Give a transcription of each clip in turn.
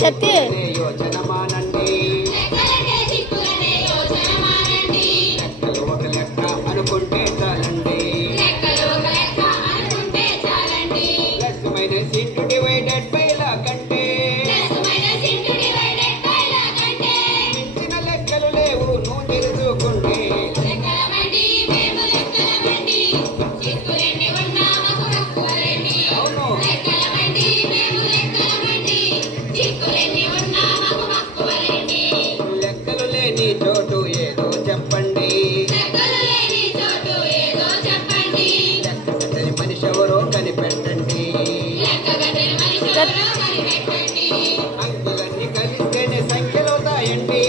శక్తి యోచన మానండి. లెక్కలు ఒక లెక్క అనుకుంటే చాలండి. Plus minus into divided by law కంటే మించిన లెక్కలు లేవు నువ్వు తెలుసుకుంటే. అవును, లెక్కలు లేని చోటు ఏదో చెప్పండి. లెక్క కట్టని మనిషి ఎవరో కనిపెట్టండి. అంకెలన్నీ కలిస్తేనే సంఖ్యలవుతాయండి.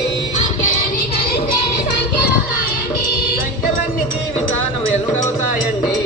సంఖ్యలన్నీ జీవితాను వెలుగవుతాయండి.